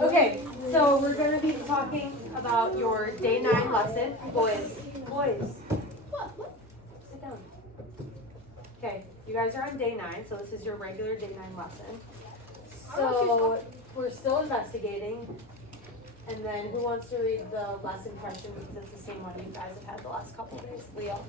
Okay, so we're going to be talking about your day 9 lesson. Boys. Sit down. Okay, you guys are on day 9, so this is your regular day 9 lesson. So we're still investigating. And then who wants to read the lesson question because it's the same one you guys have had the last couple of days? Leo.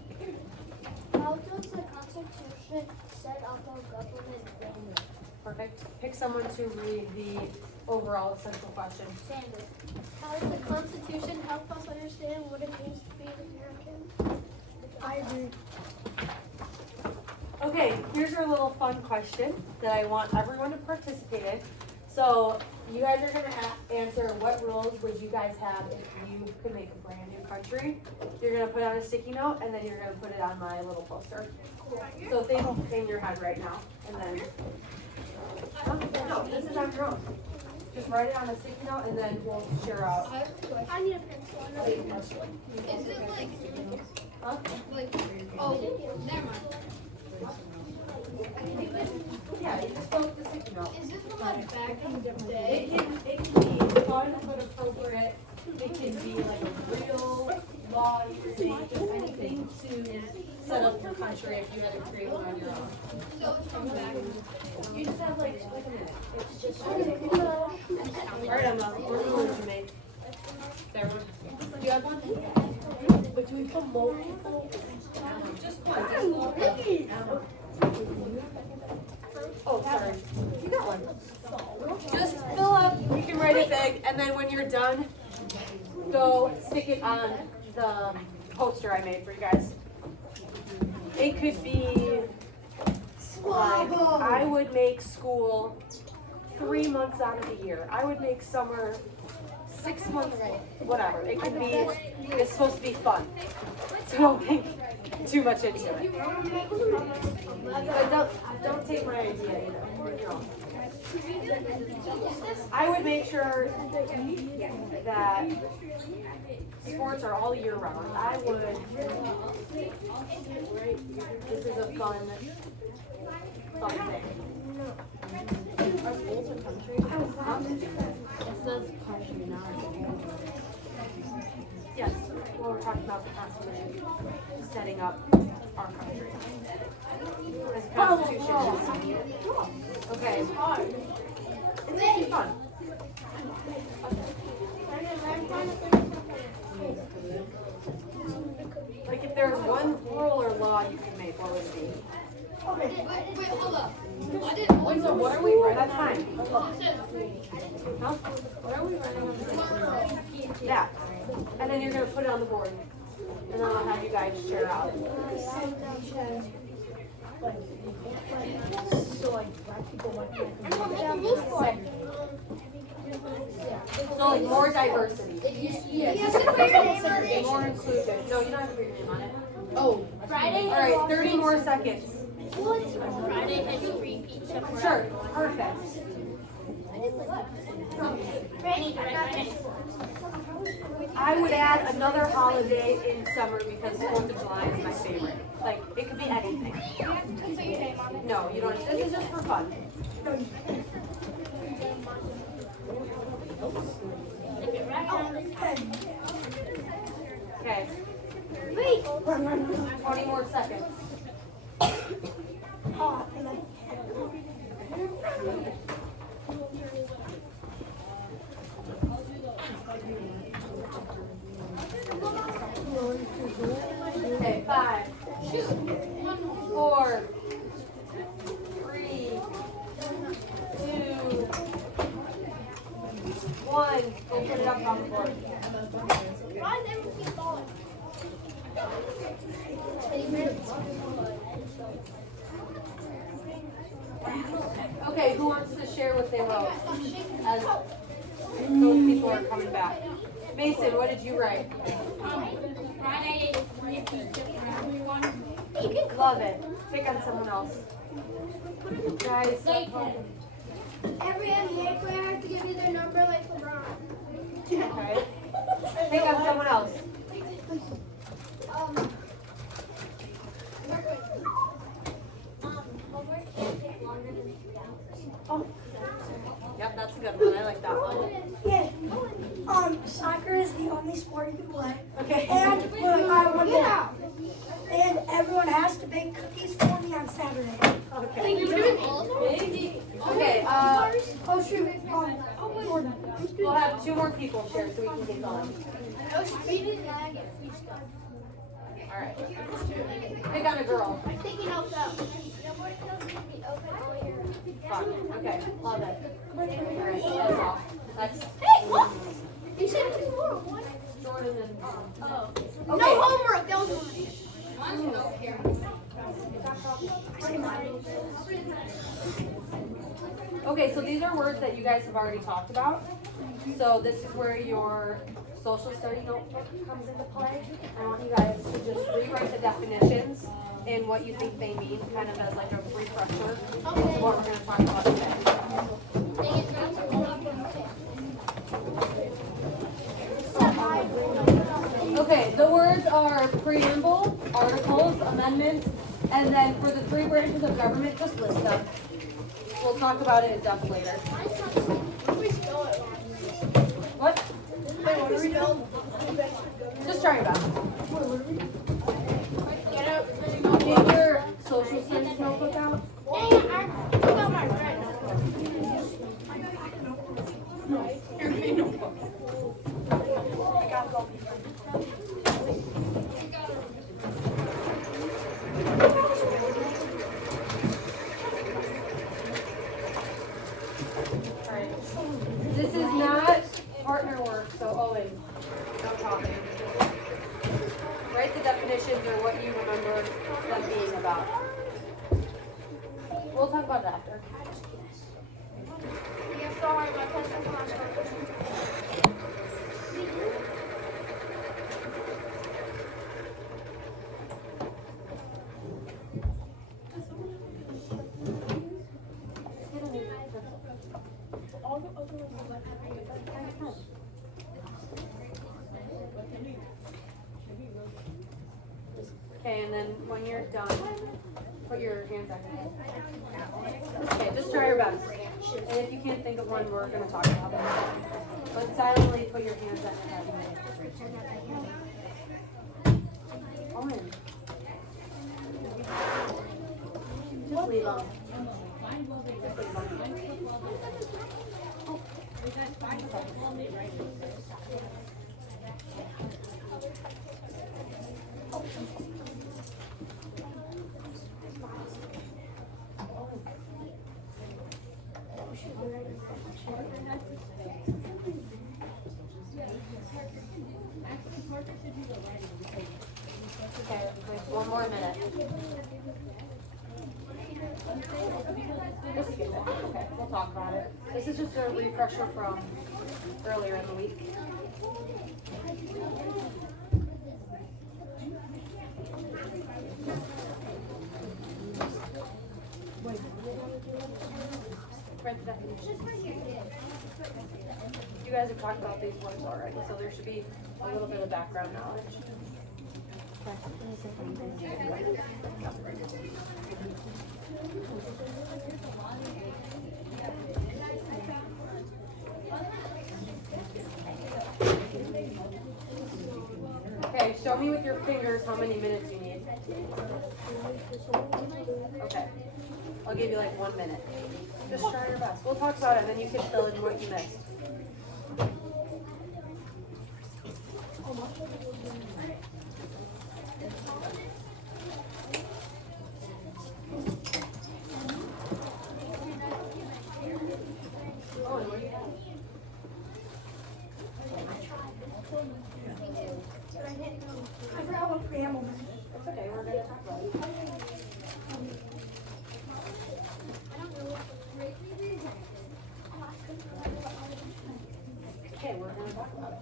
How does the Constitution set up a government framework? Perfect. Pick someone to read the overall essential question. Sanders. How does the Constitution help us understand what it means to be an American? I agree. Okay, here's your little fun question that I want everyone to participate in. So you guys are going to answer what rules would you guys have if you could make a brand new country. You're going to put it on a sticky note and then you're going to put it on my little poster. So think in your head right now. And then, no, this is on your own. Just write it on a sticky note and then we'll share out. I need a pencil. Is it Huh? oh, never mind. Yeah, you just go with the sticky note. Is it from like back in the day? It can be fun but appropriate. It can be like a real law, you can make just anything to set up your country if you had to create one on your own. So it's from back in the day. You just have like a minute. It's just Alright, Emma, what rule did you make? There one. Do you have one? But do we promote people? Just one. Oh, sorry. You got one. Just fill up, you can write it big, and then when you're done, go stick it on the poster I made for you guys. It could be, like, I would make school 3 months out of the year. I would make summer 6 months, whatever. It could be, it's supposed to be fun. So don't think too much into it. But don't take my idea either. Your own. I would make sure that sports are all year round. I would, this is a fun thing. Our schools are country. It says country now. Yes, well, we're talking about the Constitution, setting up our country. As a Constitution. Okay. It's gonna be fun. Like if there's one rule or law you could make, what would it be? Wait, hold up. I didn't. Wait, so what are we running? That's fine. It says Huh? What are we running? Yeah. And then you're gonna put it on the board. And then I'll have you guys share out. So like black people want to So like more diversity. Yes. More inclusive. No, you don't have to put your name on it. Oh. Friday. All right, 30 more seconds. Friday has a repeat. Sure, perfect. I would add another holiday in summer because 4th of July is my favorite. Like, it could be anything. No, you don't. This is just for fun. Okay. Wait. 20 more seconds. Okay, 5, 4, 3, 2, 1. Go put it up on the board. Why is everything falling? Okay, who wants to share what they wrote as those people are coming back? Mason, what did you write? Friday is repeat for everyone. Love it. Pick on someone else. Guys, Every NBA player has to give you their number like LeBron. okay. Pick on someone else. Homework should take longer than 3 hours. Oh. Yep, that's a good one. I like that one. Yeah. Soccer is the only sport you can play. Okay. And look, I have one more. And everyone has to bake cookies for me on Saturday. Okay. You're doing all of them? Okay, Oh shoot. Jordan. we'll have 2 more people share so we can get going. No speeding and I get free stuff. Alright. Pick on a girl. I'm thinking out loud. Nobody tells me to be open all year. Fun. Okay, love it. Alright, that's all. Next. Hey, what? You said it was more. What? Jordan and Oh. Okay. No homework. That was mine. Okay, so these are words that you guys have already talked about. So this is where your social study notebook comes into play. I want you guys to just rewrite the definitions and what you think they mean, kind of as like a refresher. This is what we're going to talk about today. Okay, the words are preamble, articles, amendments, and then for the 3 branches of government, just list them. We'll talk about it in depth later. What? Just try your best. Get your social studies notebook out. Alright. This is not partner work, so Owen, no talking. Write the definitions or what you remember them being about. We'll talk about that after. Okay, and then when you're done, put your hands on your head. Okay, just try your best. And if you can't think of one, we're going to talk about it. But silently put your hands on your head. Owen. Just leave them. Okay, wait, 1 more minute. Just skip it. Okay, we'll talk about it. This is just a refresher from earlier in the week. Write the definition. You guys have talked about these words already, so there should be a little bit of background knowledge. Okay, show me with your fingers how many minutes you need. Okay, I'll give you like 1 minute. Just try your best. We'll talk about it, and then you can fill in what you missed. Oh, and what do you have? I forgot what preamble meant. It's okay, we're gonna talk about it. Okay, we're gonna talk about it.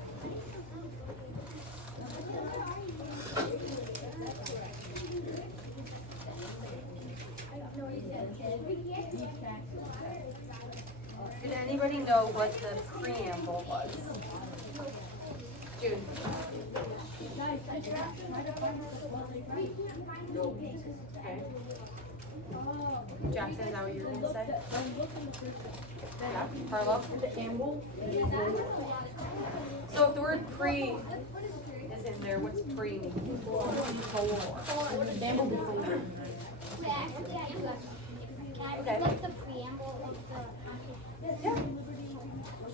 Did anybody know what the preamble was? June. Okay. Jackson, is that what you were gonna say? Yeah. Carlo? So if the word pre is in there, what's pre mean? Before. Wait, actually, I do have something. Can I read like the preamble of the Constitution?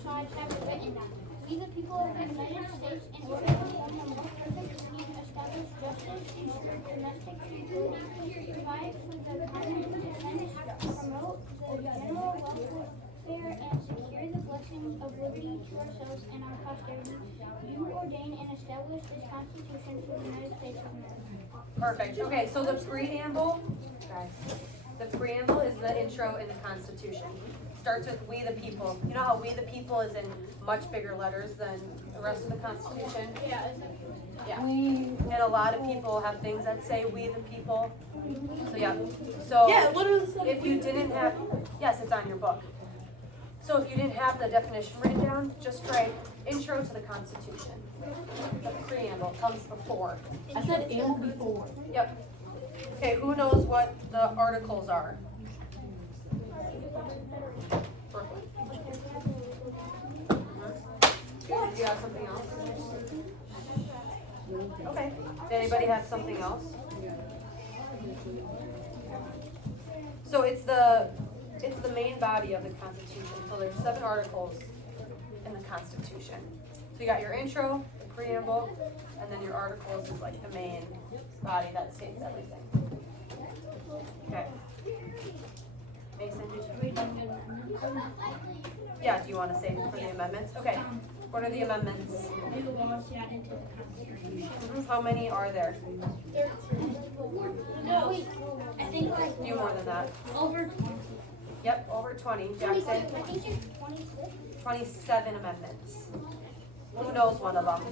So I just have it written down. We the people of the United States, in order to form the most perfect union, establish justice, ensure domestic security, provide for the common defense, promote the general welfare, and secure the blessings of liberty to ourselves and our posterity. You ordain and establish this Constitution for the United States of America. Perfect. Okay, so the preamble, guys, the preamble is the intro in the Constitution. Starts with "We the people." You know how "We the people" is in much bigger letters than the rest of the Constitution? Yeah. And a lot of people have things that say "We the people." So yeah. So if you didn't have, yes, it's on your book. So if you didn't have the definition written down, just write "Intro to the Constitution." The preamble comes before. I said amble before. Yep. Okay, who knows what the articles are? Do you have something else? Okay. Anybody have something else? So it's the main body of the Constitution. So there's 7 articles in the Constitution. So you got your intro, the preamble, and then your articles is like the main body that states everything. Okay. Mason, did you read them? Yeah, do you want to say for the amendments? Okay. What are the amendments? New laws added to the Constitution. How many are there? No, wait, I think like A few more than that. Over 20. Yep, over 20. I Jackson, think it's 26. 27 amendments. Who knows one of them?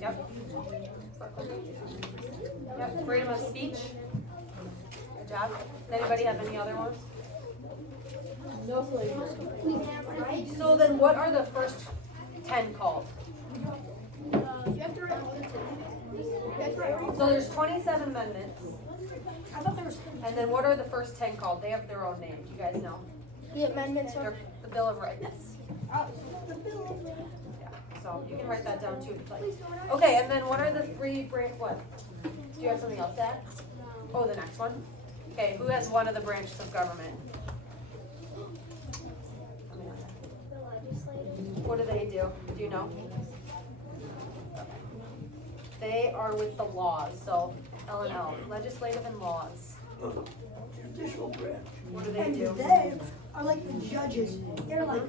Yep. Yep, freedom of speech. Good job. Does anybody have any other ones? So then what are the first 10 called? You have to write all the 10. You have to write all So there's 27 amendments. I thought there was. And then what are the first 10 called? They have their own name. Do you guys know? the amendments They're are. the Bill of Rights. The bill. Yeah, so you can write that down too if you'd like. Okay, and then what are the 3 what? Do you have something else to add? Oh, the next one? Okay, who has one of the branches of government? What do they do? Do you know? They are with the laws, so L&L, legislative and laws. Judicial branch. What do they And do? they are like the judges. They're like,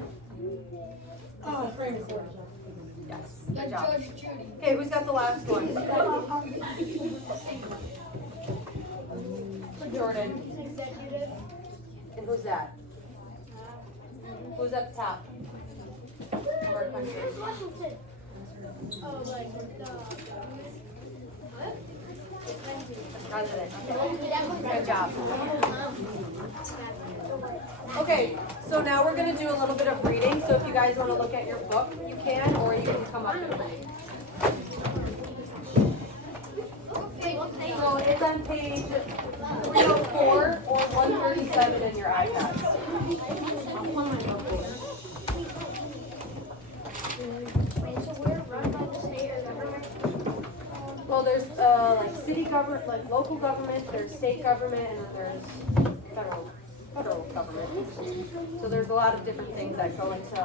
Yes, The good job. Judge Judy. Okay, who's got the last one? Jordan. Executive. And who's that? Who's up top? Of our country. Oh, like the. What? President. Good job. Okay, so now we're gonna do a little bit of reading, so if you guys wanna look at your book, you can, or you can come up and read. So it's on page 304 or 137 in your iPads. Wait, so we're run by the state or government? Well, there's like city government, like local government, there's state government, and then there's federal government. So there's a lot of different things that go into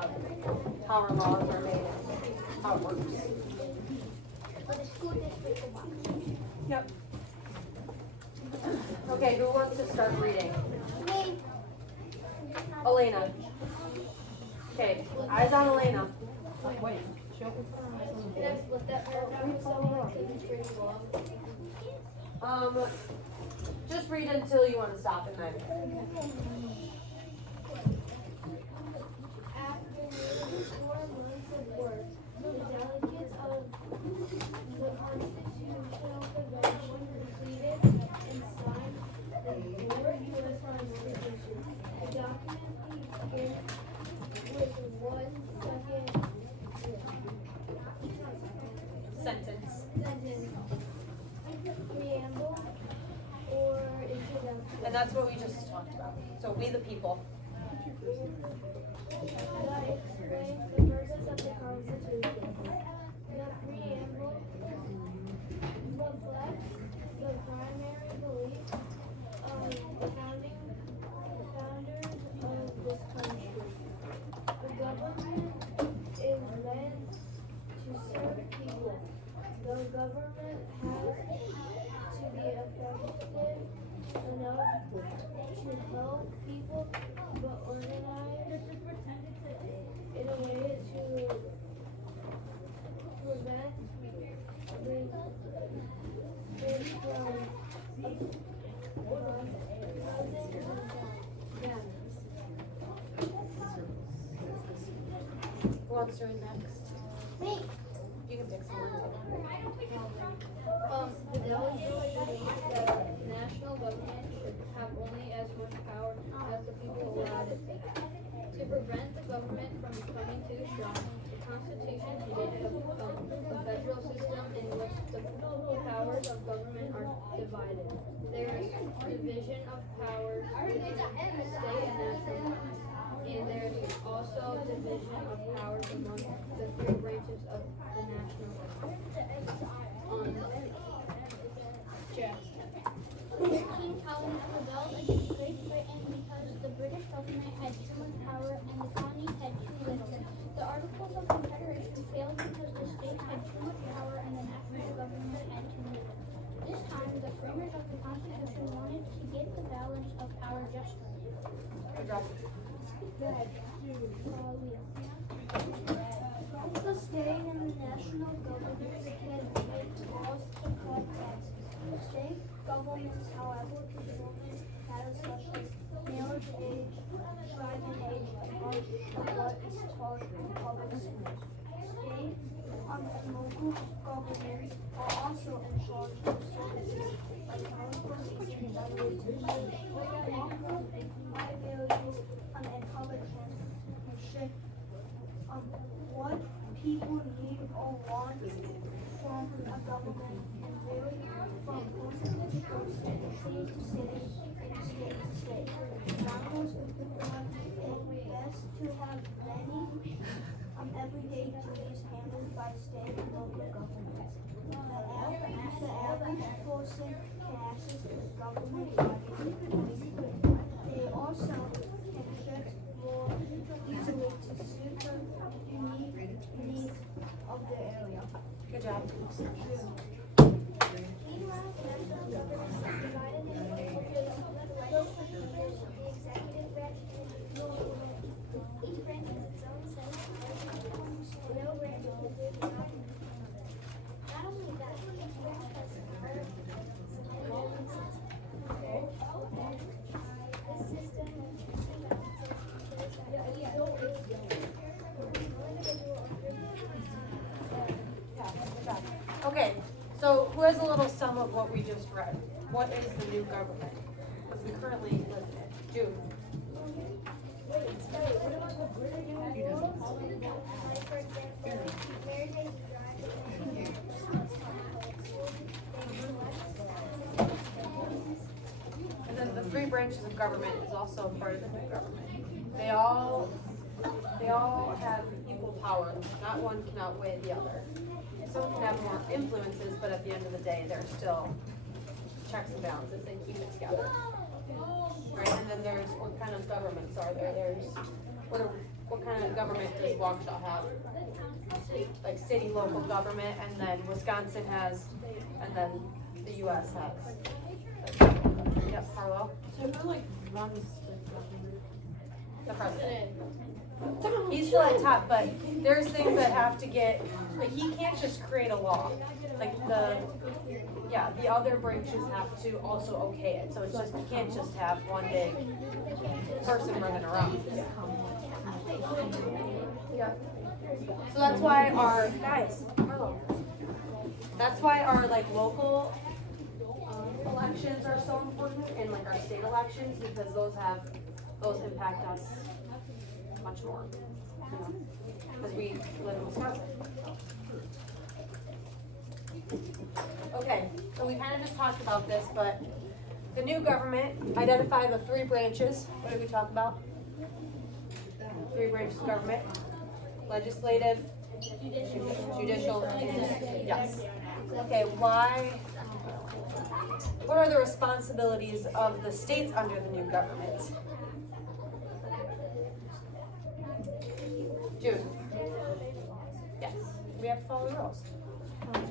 how our laws are made and how it works. For the school district of Washington. Yep. Okay, who wants to start reading? Me. Elena. Okay, eyes on Elena. Wait, show. Can I split that paragraph with someone because it's pretty long? Just read until you want to stop and then. After nearly 4 months of work, the delegates of the Constitutional Convention completed and signed the 4th U.S. Constitution. The document begins with 1 second Sentence. sentence. Preamble. And that's what we just talked about. So we the people. That explains the purpose of the Constitution. The preamble reflects the primary belief of the founders of this country. The government is meant to serve people. The government has to be effective enough to help people, but organized in a way to prevent this from Who wants to read next? Me. You can pick someone. The delegate believes that national government should have only as much power as the people allowed it. To prevent the government from becoming too strong, the Constitution created a federal system in which the powers of government are divided. There is division of powers between state and national government, and there is also division of powers among the three branches of the national government. 13 colonies rebelled against Great Britain because the British government had too much power and the colonies had too little. The Articles of Confederation failed because the states had too much power and the national government had too little. This time, the framers of the Constitution wanted to get the balance of power just right. Good job. the state and the national governments can make laws to cut taxes. State governments, however, can only matters such as marriage age, driving age, and what is taught in public schools. State and local governments are also in charge of services like health, policing, liabilities, and public transportation. What people need or want from a government and vary from person to person, city to city, and state to state. Farmers want it best to have many everyday duties handled by state and local governments. The average person can access the government easily. They also can shift more easily to suit the unique needs of the area. Good job. Meanwhile, national government is divided into the legislature, the executive branch, and the judicial branch. Each branch has its own set of powers, and no branch is different. Not only that, each branch has power and influences compared this system of checks and balances ensures that each Okay, so who has a little sum of what we just read? What is the new government? Because we currently live in it. Jude. Like, for example, marriage age And then the three branches of government is also a part of the new government. They all have equal power. Not one can outweigh the other. Some can have more influences, but at the end of the day, they're still checks and balances. They keep it together. Right? And then there's what kind of governments are there? There's what kind of government does Waukesha have? Like city, local government, and then Wisconsin has, and then the U.S. has. Yep, Harlow. So who like runs the government? The president. He's still at top, but there's things that have to get, like, he can't just create a law. Like the other branches have to also okay it. So it's just, you can't just have one big person running around. Yeah. So that's why our, guys, Harlow. That's why our like local elections are so important, and like our state elections, because those impact us much more, because we live in Wisconsin. Okay, so we kind of just talked about this, but the new government, identify the 3 branches. What did we talk about? 3 branches of government. Legislative, judicial, and yes. Okay, what are the responsibilities of the states under the new government? June. Yes, we have to follow the rules.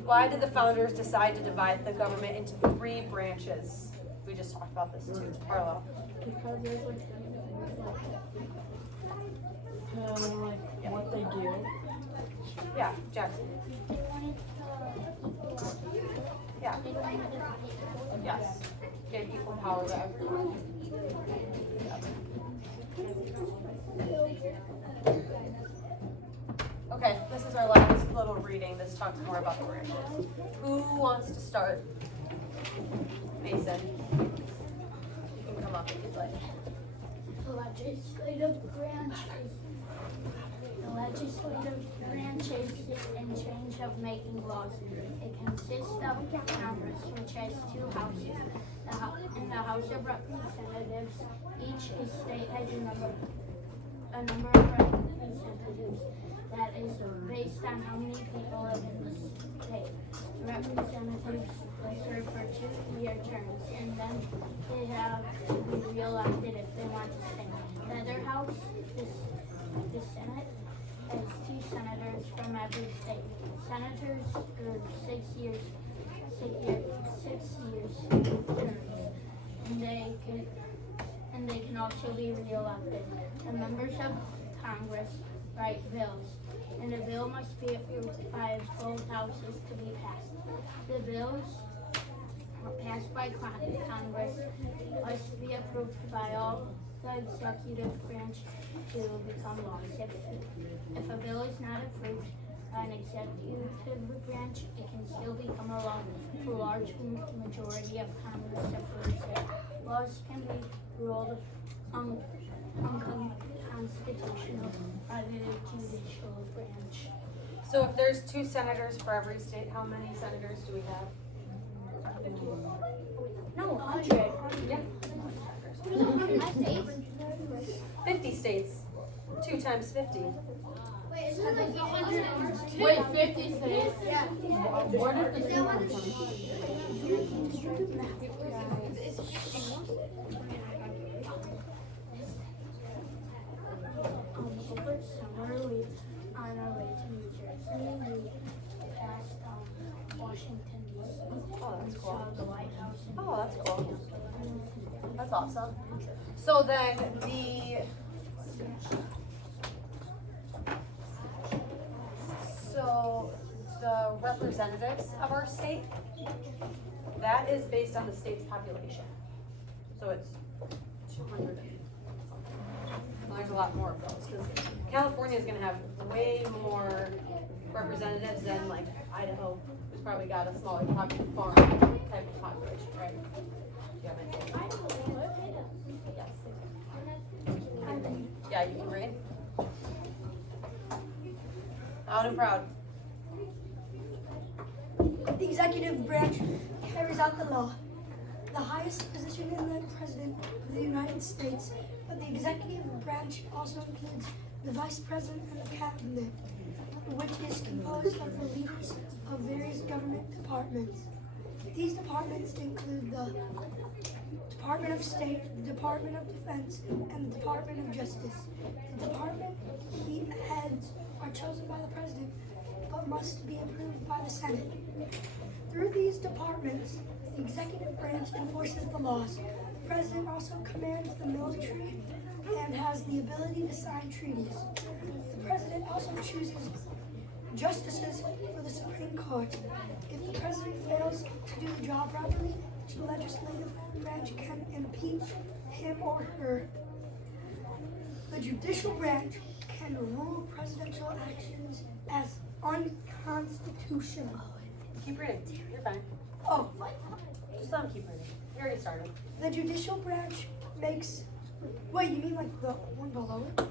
Why did the founders decide to divide the government into 3 branches? We just talked about this too. Arlo. Because there's like what they do. Yeah, Jackson. They wanted to Yeah. they wanted to divide it. Yes. Get equal power to everyone. Okay, this is our last little reading. This talks more about the branches. Who wants to start? Mason. You can come up if you'd like. The legislative branch is in charge of making laws. It consists of Congress, which has 2 houses. In the House of Representatives, each state has a number of representatives that is based on how many people live in the state. Representatives serve for 2-year terms, and then they have to be re-elected if they want to stay. The other house, the Senate, has 2 senators from every state. Senators serve 6 years terms, and they can also be re-elected. The members of Congress write bills, and the bill must be approved by both houses to be passed. The bills passed by Congress must be approved by all the executive branch to become laws. If a bill is not approved by an executive branch, it can still become a law if a large majority of Congress approves it. Laws can be ruled unconstitutional by the judicial branch. So if there's 2 senators for every state, how many senators do we have? No, 100. Yeah. 50 states. 2 times 50. Wait, is it like 100? Wait, 50 states? Yeah. Where did the 2 come from? Over summer, on our way to New Jersey, we passed Washington, D.C. Oh, that's We cool. saw the White House. Oh, that's cool. That's awesome. So then the representatives of our state, that is based on the state's population. So it's 200 and something. Well, there's a lot more of those because California is going to have way more representatives than like Idaho, who's probably got a smaller farm type of population, right? Do you have anything? Yes. Yeah, you can read. Loud and proud. The executive branch carries out the law. The highest position is the President of the United States, but the executive branch also includes the Vice President and the Cabinet, which is composed of the leaders of various government departments. These departments include the Department of State, the Department of Defense, and the Department of Justice. The department heads are chosen by the President, but must be approved by the Senate. Through these departments, the executive branch enforces the laws. The President also commands the military and has the ability to sign treaties. The President also chooses justices for the Supreme Court. If the President fails to do the job properly, the legislative branch can impeach him or her. The judicial branch can rule presidential actions as unconstitutional. Keep reading. You're fine. Oh, Just let him keep reading. You already started. the judicial branch makes. Wait, you mean like the one below it?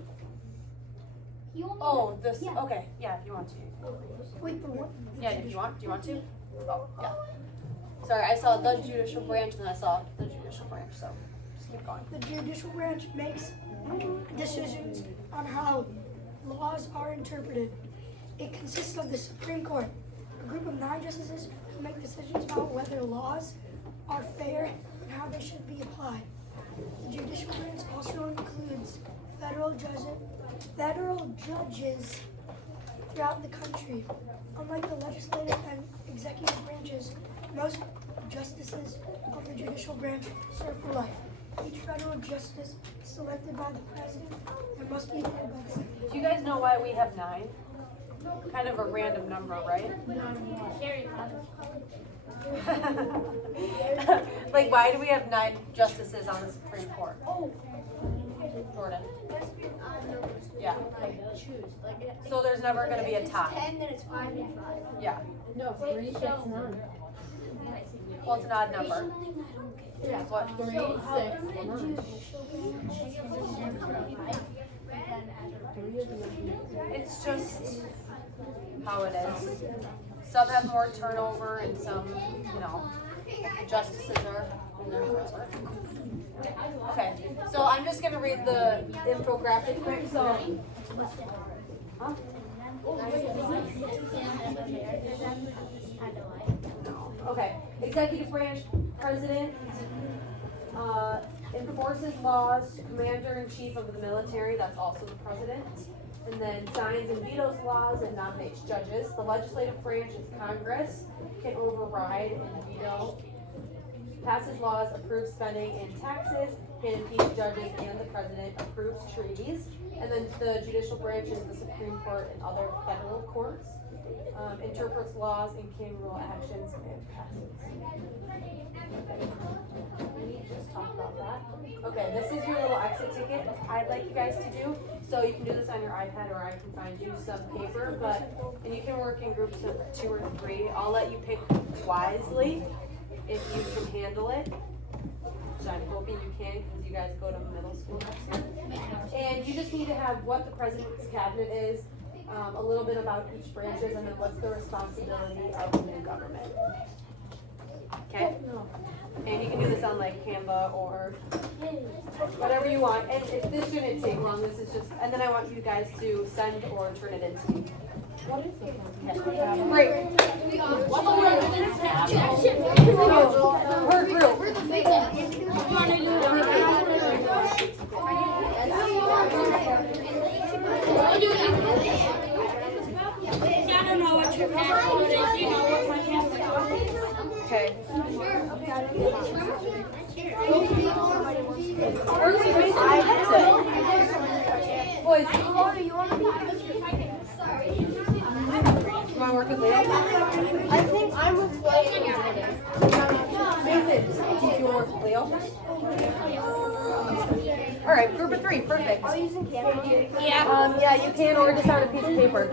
You want me Oh, this. Yeah. Okay. Yeah, if you want to. Wait, the one. Yeah, if you want. Do you want to? Oh, yeah. Sorry, I saw the judicial branch and then I saw the judicial judicial branch, so just keep going. The judicial branch makes decisions on how laws are interpreted. It consists of the Supreme Court, a group of 9 justices who make decisions about whether laws are fair and how they should be applied. The judicial branch also includes federal judges throughout the country. Unlike the legislative and executive branches, most justices of the judicial branch serve for life. Each federal justice is selected by the president and must be approved by the Senate. Do you guys know why we have 9? Kind of a random number, right? Like, why do we have 9 justices on the Supreme Court? Jordan. Yeah. So there's never going to be a tie. 10, then it's 5 and 5. Yeah. No, 3, 6, 9. Well, it's an odd number. Yeah, What? 3, 6, 9. It's just how it is. Some have more turnover and some, justices are in there forever. Okay, so I'm just gonna read the infographic quick, so. Huh? Okay, executive branch, president, enforces laws, commander-in-chief of the military, that's also the president. And then signs and vetoes laws and nominates judges. The legislative branch is Congress, can override and veto, passes laws, approves spending and taxes, can impeach judges and the president, approves treaties. And then the judicial branch is the Supreme Court and other federal courts, interprets laws and can rule actions and passes. We just talked about that. Okay, this is your little exit ticket I'd like you guys to do. So you can do this on your iPad or I can find you some paper, and you can work in groups of 2 or 3. I'll let you pick wisely if you can handle it. Which I'm hoping you can because you guys go to middle school next year. And you just need to have what the president's cabinet is, a little bit about each branches, and then what's the responsibility of the new government. Okay? And you can do this on like Canva or whatever you want. And this shouldn't take long. This is just, and then I want you guys to send or turn it in to me. What is it? Okay. Great. Per group. I don't know what your password is, you know what my password is. Okay. Boys, you want to work with Leo? I think I'm with Mason, do you want to work with Leo? All right, group of 3, perfect. Yeah. Yeah, you can, or just on a piece of paper.